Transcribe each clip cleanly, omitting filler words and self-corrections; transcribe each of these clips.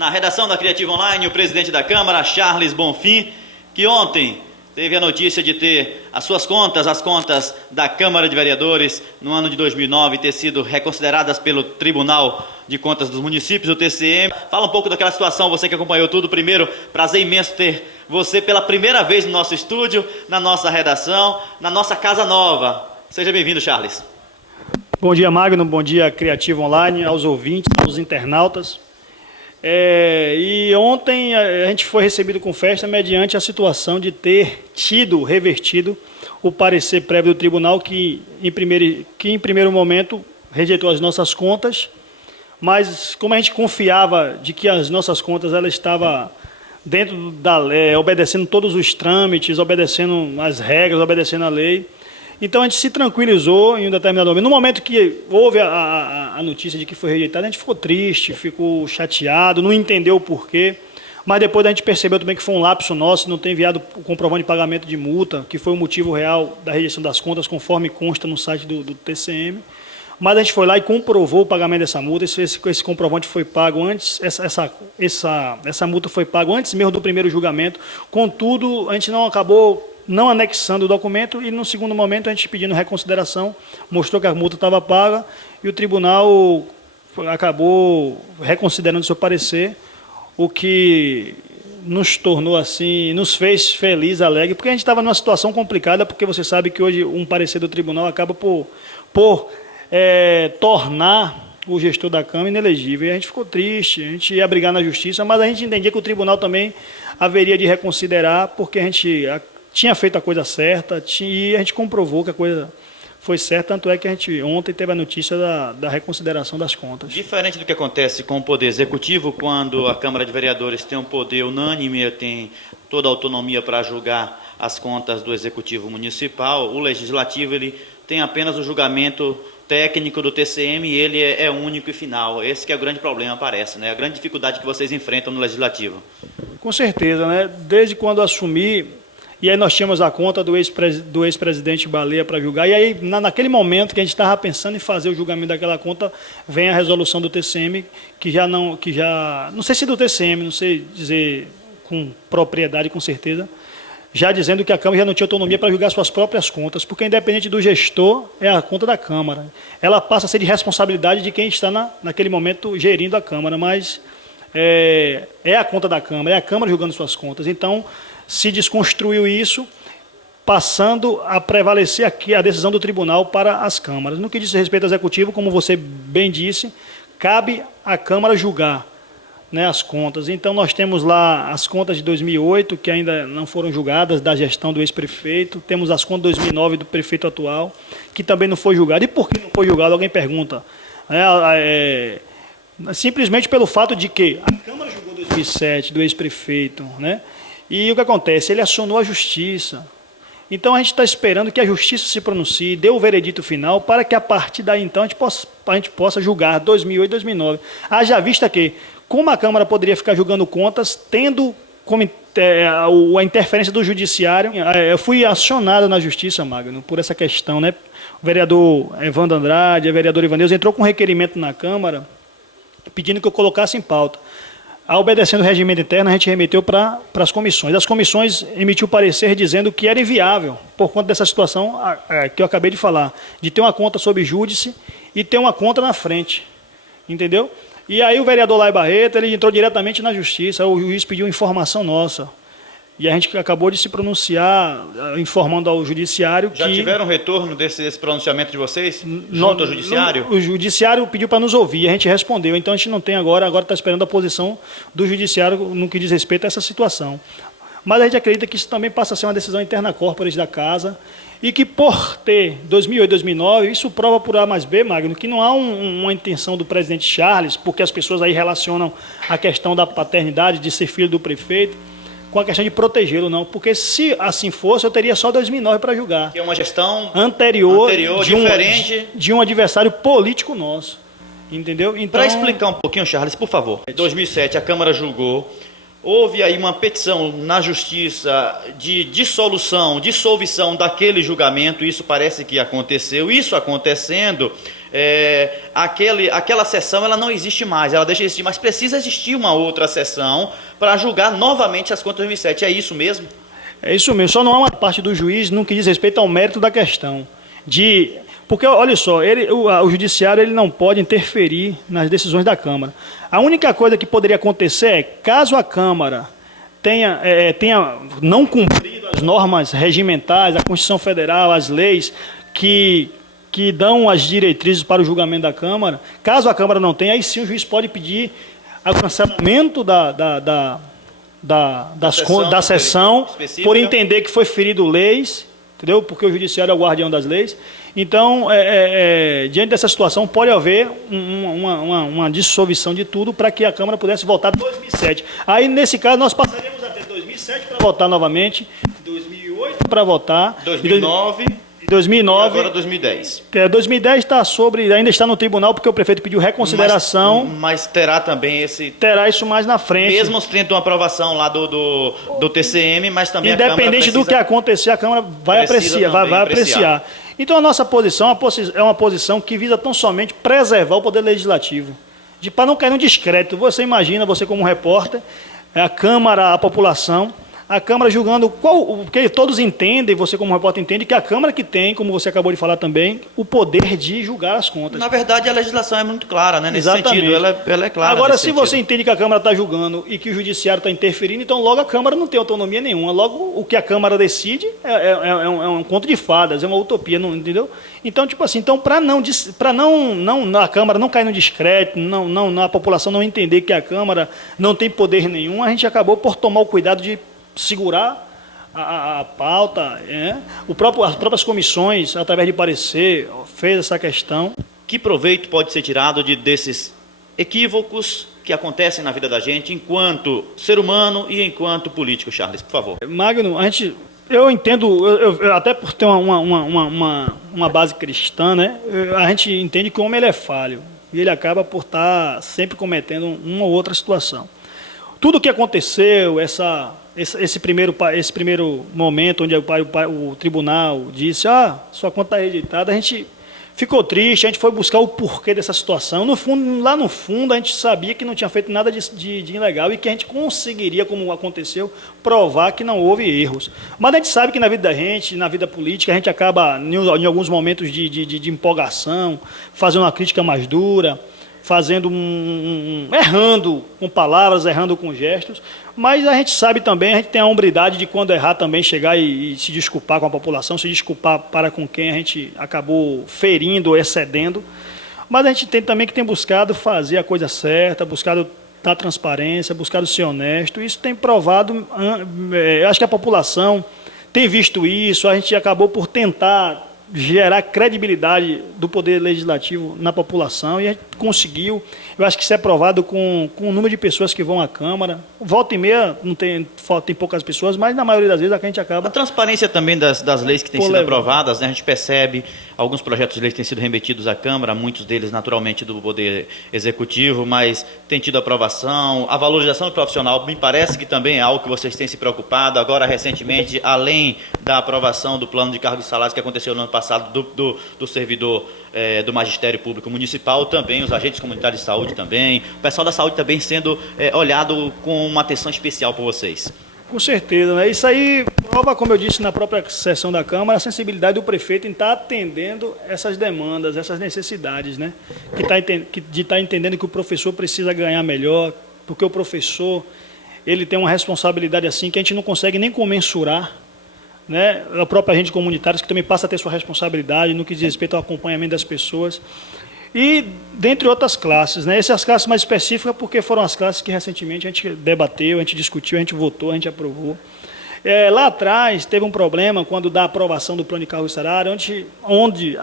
na redação da Criativa Online, o presidente da Câmara, Charles Bonfim, que ontem teve a notícia de ter as suas contas, as contas da Câmara de Vereadores no ano de 2009, ter sido reconsideradas pelo Tribunal de Contas dos Municípios, o TCM. Fala um pouco daquela situação, você que acompanhou tudo. Primeiro, prazer imenso ter você pela primeira vez no nosso estúdio, na nossa redação, na nossa casa nova. Seja bem-vindo, Charles. Bom dia, Magno, bom dia, Criativa Online, aos ouvintes, aos internautas. E ontem a gente foi recebido com festa mediante a situação de ter revertido o parecer prévio do tribunal que em primeiro momento rejeitou as nossas contas, mas como a gente confiava de que as nossas contas ela estava dentro da lei, obedecendo todos os trâmites, obedecendo as regras, obedecendo a lei, então a gente se tranquilizou em um determinado momento. No momento que houve a notícia de que foi rejeitado, a gente ficou triste, ficou chateado, não entendeu o porquê, mas depois a gente percebeu também que foi um lapso nosso, não ter enviado o comprovante de pagamento de multa, que foi o motivo real da rejeição das contas, conforme consta no site do TCM. Mas a gente foi lá e comprovou o pagamento dessa multa, esse comprovante foi pago antes, essa multa foi paga antes mesmo do primeiro julgamento. Contudo, a gente acabou não anexando o documento e no segundo momento a gente pedindo reconsideração, mostrou que a multa estava paga e o tribunal acabou reconsiderando seu parecer, o que nos tornou assim, nos fez feliz, alegre, porque a gente estava numa situação complicada, porque você sabe que hoje um parecer do tribunal acaba por tornar o gestor da Câmara inelegível. E a gente ficou triste, a gente ia brigar na justiça, mas a gente entendia que o tribunal também haveria de reconsiderar, porque a gente tinha feito a coisa certa e a gente comprovou que a coisa foi certa, tanto é que a gente ontem teve a notícia da reconsideração das contas. Diferente do que acontece com o Poder Executivo, quando a Câmara de Vereadores tem um poder unânime, tem toda a autonomia para julgar as contas do Executivo Municipal, o Legislativo ele tem apenas o julgamento técnico do TCM e ele é único e final. Esse que é o grande problema, parece, né? A grande dificuldade que vocês enfrentam no Legislativo. Com certeza, né? Desde quando assumi, e aí nós tínhamos a conta do ex-presidente Baleia para julgar, e aí naquele momento que a gente estava pensando em fazer o julgamento daquela conta, vem a resolução do TCM, não sei se do TCM, não sei dizer com propriedade, com certeza, já dizendo que a Câmara já não tinha autonomia para julgar suas próprias contas, porque independente do gestor, é a conta da Câmara. Ela passa a ser de responsabilidade de quem está naquele momento gerindo a Câmara, mas é a conta da Câmara, é a Câmara julgando suas contas. Então, se desconstruiu isso, passando a prevalecer aqui a decisão do tribunal para as câmaras. No que diz respeito ao Executivo, como você bem disse, cabe à Câmara julgar, né, as contas. Então, nós temos lá as contas de 2008, que ainda não foram julgadas, da gestão do ex-prefeito. Temos as contas de 2009 do prefeito atual, que também não foi julgado. E por que não foi julgado? Alguém pergunta. Simplesmente pelo fato de que a Câmara julgou 2007 do ex-prefeito, né? E o que acontece? Ele acionou a Justiça. Então, a gente está esperando que a Justiça se pronuncie, dê o veredito final, para que a partir daí, então, a gente possa julgar 2008 e 2009. Haja vista que, como a Câmara poderia ficar julgando contas, tendo como a interferência do Judiciário, eu fui acionado na Justiça, Magno, por essa questão, né? O vereador Evandro Andrade, a vereadora Ivanilza, entrou com um requerimento na Câmara, pedindo que eu colocasse em pauta. Obedecendo o regimento interno, a gente remeteu para as comissões. As comissões emitiu parecer dizendo que era inviável, por conta dessa situação que eu acabei de falar, de ter uma conta sob júdice e ter uma conta na frente. Entendeu? E aí o vereador Lai Barreto, ele entrou diretamente na Justiça, o juiz pediu informação nossa. E a gente acabou de se pronunciar, informando ao Judiciário que... Já tiveram retorno desse pronunciamento de vocês, junto ao Judiciário? O Judiciário pediu para nos ouvir, a gente respondeu. Então, a gente não tem agora está esperando a posição do Judiciário no que diz respeito a essa situação. Mas a gente acredita que isso também passa a ser uma decisão interna corporis da Casa e que, por ter 2008 e 2009, isso prova por A mais B, Magno, que não há uma intenção do presidente Charles, porque as pessoas aí relacionam a questão da paternidade, de ser filho do prefeito, com a questão de protegê-lo, não. Porque se assim fosse, eu teria só 2009 para julgar. Que é uma gestão anterior diferente de um adversário político nosso. Entendeu? Então, para explicar um pouquinho, Charles, por favor. Em 2007, a Câmara julgou. Houve aí uma petição na Justiça de dissolução daquele julgamento. Isso parece que aconteceu. Isso acontecendo, aquela sessão ela não existe mais, ela deixa de existir, mas precisa existir uma outra sessão para julgar novamente as contas de 2007. É isso mesmo? É isso mesmo, só não há uma parte do juiz no que diz respeito ao mérito da questão. Porque, olha só, o judiciário ele não pode interferir nas decisões da Câmara. A única coisa que poderia acontecer é, caso a Câmara tenha não cumprido as normas regimentais, a Constituição Federal, as leis que dão as diretrizes para o julgamento da Câmara, caso a Câmara não tenha, aí sim o juiz pode pedir o cancelamento da sessão por entender que foi ferido leis, entendeu? Porque o judiciário é o guardião das leis. Então, diante dessa situação, pode haver uma dissolução de tudo para que a Câmara pudesse votar em 2007. Aí, nesse caso, nós passaríamos a ter 2007 para votar novamente, 2008 para votar, 2009... 2009, e agora 2010. 2010 ainda está no tribunal porque o prefeito pediu reconsideração. Mas terá também terá isso mais na frente. Mesmo tendo uma aprovação lá do TCM, mas também independente do que acontecer, a Câmara vai apreciar. Então a nossa posição é uma posição que visa tão somente preservar o poder legislativo, para não cair no descrédito. Você imagina, você como repórter, a Câmara, a população, a Câmara julgando porque todos entendem, você como repórter entende, que a Câmara que tem, como você acabou de falar também, o poder de julgar as contas. Na verdade, a legislação é muito clara, né? Nesse Exatamente. sentido, ela é clara. Agora, se você entende que a Câmara está julgando e que o Judiciário está interferindo, então logo a Câmara não tem autonomia nenhuma. Logo, o que a Câmara decide é um conto de fadas, é uma utopia, não, entendeu? Então, tipo assim, para a Câmara não cair no descrédito, a população não entender que a Câmara não tem poder nenhum, a gente acabou por tomar o cuidado de segurar a pauta, as próprias comissões, através de parecer, fez essa questão. Que proveito pode ser tirado desses equívocos que acontecem na vida da gente enquanto ser humano e enquanto político, Charles, por favor? Magno, eu entendo, eu até por ter uma base cristã, né, a gente entende que o homem ele é falho e ele acaba por estar sempre cometendo uma ou outra situação. Tudo o que aconteceu, esse primeiro momento onde o tribunal disse, sua conta está rejeitada, a gente ficou triste, a gente foi buscar o porquê dessa situação. Lá no fundo, a gente sabia que não tinha feito nada de ilegal e que a gente conseguiria, como aconteceu, provar que não houve erros. Mas a gente sabe que na vida da gente, na vida política, a gente acaba, em alguns momentos de empolgação, fazendo uma crítica mais dura, errando com palavras, errando com gestos, mas a gente sabe também, a gente tem a hombridade de quando errar também chegar e se desculpar com a população, se desculpar para com quem a gente acabou ferindo ou excedendo, mas a gente tem buscado fazer a coisa certa, buscado dar transparência, buscado ser honesto, isso tem provado, acho que a população tem visto isso, a gente acabou por tentar gerar credibilidade do poder legislativo na população e a gente conseguiu. Eu acho que isso é provado com o número de pessoas que vão à Câmara. Volta e meia, tem poucas pessoas, mas na maioria das vezes a gente acaba... A transparência também das leis que têm sido aprovadas, né? A gente percebe alguns projetos de lei que têm sido remetidos à Câmara, muitos deles naturalmente do Poder Executivo, mas tem tido aprovação. A valorização do profissional me parece que também é algo que vocês têm se preocupado. Agora, recentemente, além da aprovação do plano de cargos e salários que aconteceu no ano passado do servidor do Magistério Público Municipal, também os agentes comunitários de saúde também, o pessoal da saúde também sendo olhado com uma atenção especial por vocês. Com certeza, né? Isso aí prova, como eu disse na própria sessão da Câmara, a sensibilidade do prefeito em estar atendendo essas demandas, essas necessidades, né? De estar entendendo que o professor precisa ganhar melhor, porque o professor ele tem uma responsabilidade assim que a gente não consegue nem comensurar, né? A própria agente comunitária que também passa a ter sua responsabilidade no que diz respeito ao acompanhamento das pessoas. E, dentre outras classes, né? Essas classes mais específicas, porque foram as classes que recentemente a gente debateu, a gente discutiu, a gente votou, a gente aprovou. Lá atrás, teve um problema, quando da aprovação do plano de cargo e salário, onde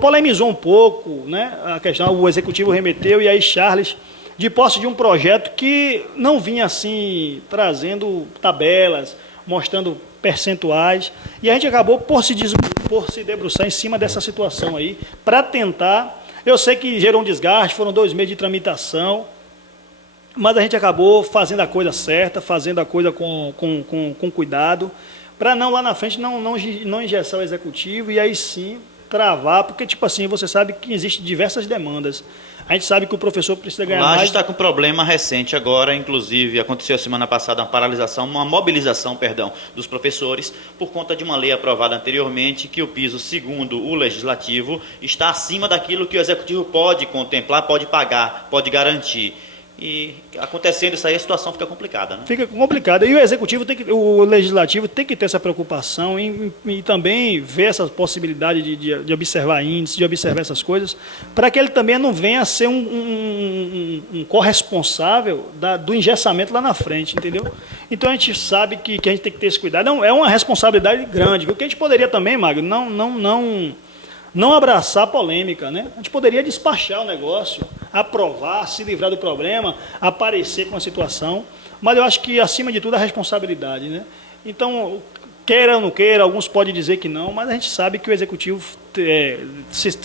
polemizou um pouco, né? A questão, o Executivo remeteu, e aí Charles, de posse de um projeto que não vinha assim, trazendo tabelas, mostrando percentuais, e a gente acabou por se debruçar em cima dessa situação aí, para tentar, eu sei que gerou um desgaste, foram 2 meses de tramitação, mas a gente acabou fazendo a coisa certa, fazendo a coisa com cuidado, para não lá na frente não engessar o Executivo, e aí sim travar, porque, tipo assim, você sabe que existem diversas demandas. A gente sabe que o professor precisa ganhar Lages mais. está com um problema recente agora, inclusive aconteceu semana passada uma paralisação, uma mobilização, perdão, dos professores por conta de uma lei aprovada anteriormente que o piso, segundo o Legislativo, está acima daquilo que o Executivo pode contemplar, pode pagar, pode garantir. E acontecendo isso aí, a situação fica complicada, né? Fica complicado. E o executivo o legislativo tem que ter essa preocupação e também ver essa possibilidade de observar índices, de observar essas coisas, para que ele também não venha a ser um corresponsável do engessamento lá na frente, entendeu? Então a gente sabe que a gente tem que ter esse cuidado. É uma responsabilidade grande. O que a gente poderia também, Magno, não abraçar a polêmica, né? A gente poderia despachar o negócio, aprovar, se livrar do problema, aparecer com a situação, mas eu acho que, acima de tudo, a responsabilidade, né? Então, queira ou não queira, alguns podem dizer que não, mas a gente sabe que o Executivo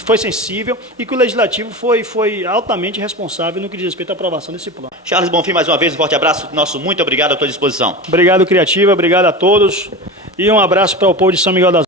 foi sensível e que o Legislativo foi altamente responsável no que diz respeito à aprovação desse plano. Charles Bonfim, mais uma vez, um forte abraço, nosso muito obrigado à tua disposição. Obrigado, Criativa, obrigado a todos e um abraço para o povo de São Miguel das